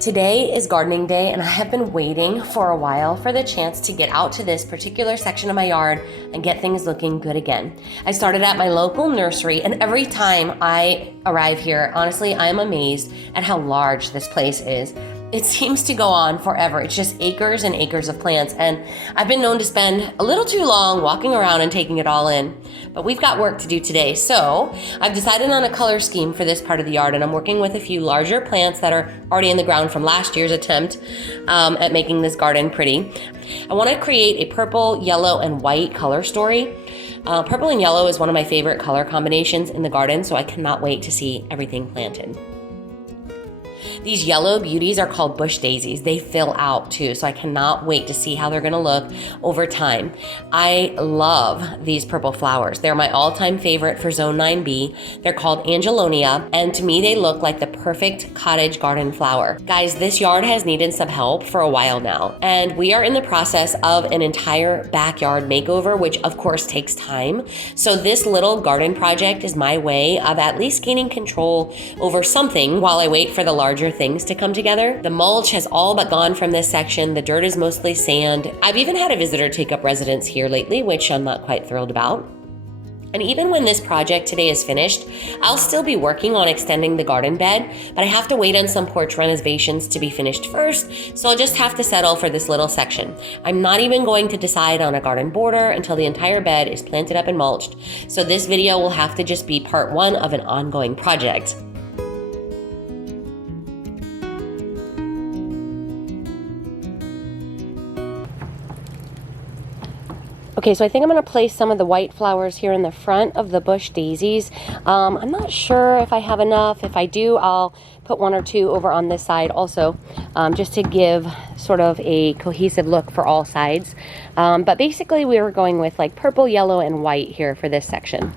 Today is gardening day and I have been waiting for a while for the chance to get out to this particular section of my yard and get things looking good again. I started at my local nursery and every time I arrive here, honestly, I am amazed at how large this place is. It seems to go on forever. It's just acres and acres of plants, and I've been known to spend a little too long walking around and taking it all in. But we've got work to do today, so I've decided on a color scheme for this part of the yard, and I'm working with a few larger plants that are already in the ground from last year's attempt at making this garden pretty. I want to create a purple, yellow, and white color story. Purple and yellow is one of my favorite color combinations in the garden, so I cannot wait to see everything planted. These yellow beauties are called Bush Daisies. They fill out too, so I cannot wait to see how they're gonna look over time. I love these purple flowers. They're my all-time favorite for Zone 9B. They're called Angelonia, and to me, they look like the perfect cottage garden flower. Guys, this yard has needed some help for a while now, and we are in the process of an entire backyard makeover, which of course takes time. So this little garden project is my way of at least gaining control over something while I wait for the larger things to come together. The mulch has all but gone from this section. The dirt is mostly sand. I've even had a visitor take up residence here lately, which I'm not quite thrilled about. And even when this project today is finished, I'll still be working on extending the garden bed, but I have to wait on some porch renovations to be finished first, so I'll just have to settle for this little section. I'm not even going to decide on a garden border until the entire bed is planted up and mulched, so this video will have to just be part one of an ongoing project. Okay, so I think I'm going to place some of the white flowers here in the front of the Bush Daisies. I'm not sure if I have enough. If I do, I'll put one or two over on this side also, just to give sort of a cohesive look for all sides. But basically we were going with like purple, yellow, and white here for this section.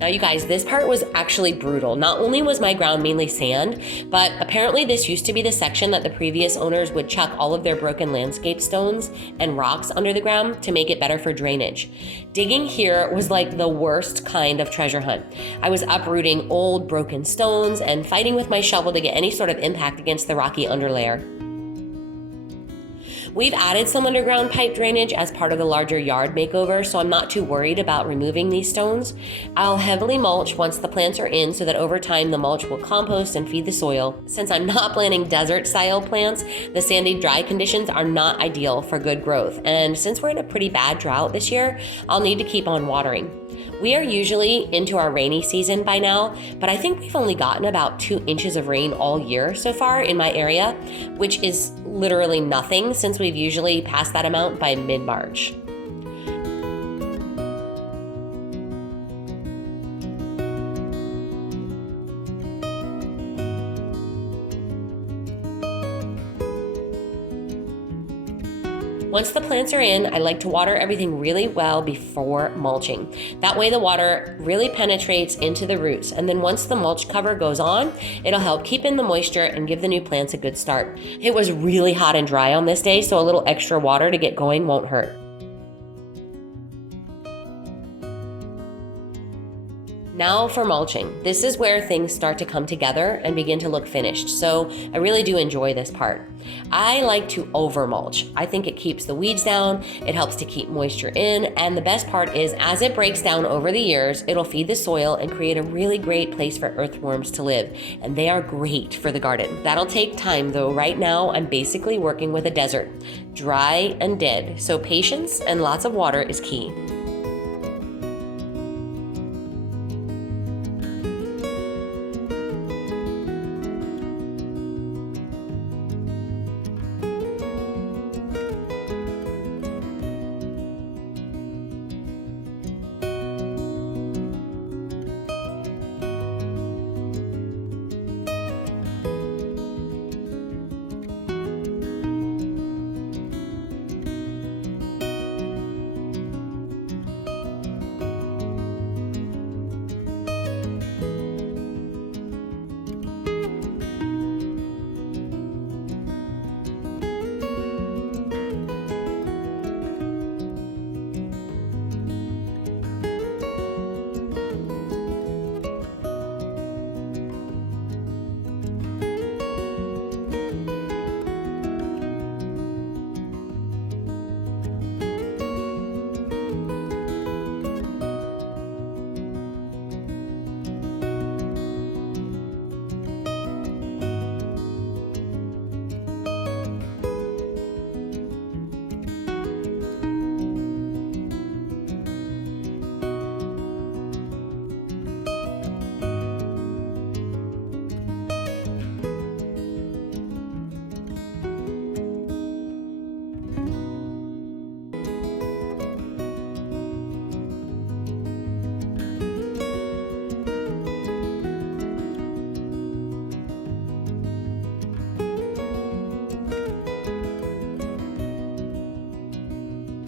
Now you guys, this part was actually brutal. Not only was my ground mainly sand, but apparently this used to be the section that the previous owners would chuck all of their broken landscape stones and rocks under the ground to make it better for drainage. Digging here was like the worst kind of treasure hunt. I was uprooting old broken stones and fighting with my shovel to get any sort of impact against the rocky underlayer. We've added some underground pipe drainage as part of the larger yard makeover, so I'm not too worried about removing these stones. I'll heavily mulch once the plants are in so that over time the mulch will compost and feed the soil. Since I'm not planting desert-style plants, the sandy, dry conditions are not ideal for good growth. And since we're in a pretty bad drought this year, I'll need to keep on watering. We are usually into our rainy season by now, but I think we've only gotten about 2 inches of rain all year so far in my area, which is literally nothing since we've usually passed that amount by mid-March. Once the plants are in, I like to water everything really well before mulching. That way the water really penetrates into the roots, and then once the mulch cover goes on, it'll help keep in the moisture and give the new plants a good start. It was really hot and dry on this day, so a little extra water to get going won't hurt. Now for mulching. This is where things start to come together and begin to look finished, so I really do enjoy this part. I like to over mulch. I think it keeps the weeds down, it helps to keep moisture in, and the best part is as it breaks down over the years, it'll feed the soil and create a really great place for earthworms to live, and they are great for the garden. That'll take time though. Right now I'm basically working with a desert, dry and dead, so patience and lots of water is key.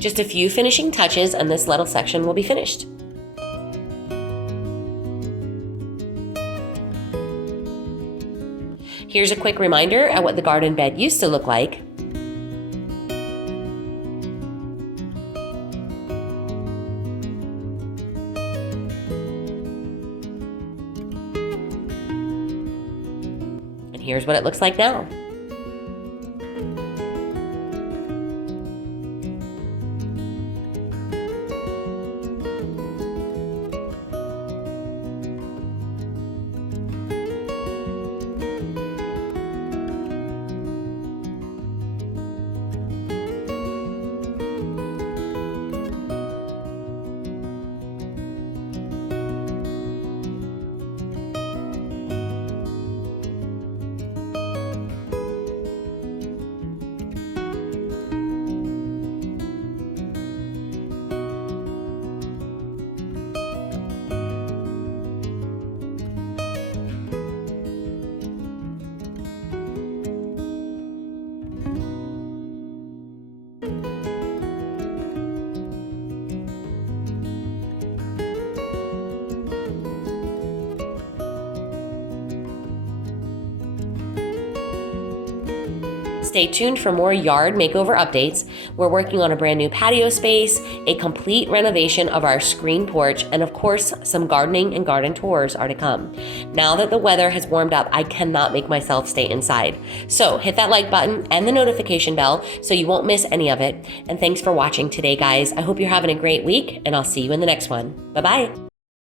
Just a few finishing touches and this little section will be finished. Here's a quick reminder at what the garden bed used to look like. And here's what it looks like now. Stay tuned for more yard makeover updates. We're working on a brand new patio space, a complete renovation of our screen porch, and of course, some gardening and garden tours are to come. Now that the weather has warmed up, I cannot make myself stay inside. So hit that like button and the notification bell so you won't miss any of it. And thanks for watching today, guys. I hope you're having a great week, and I'll see you in the next one. Bye-bye.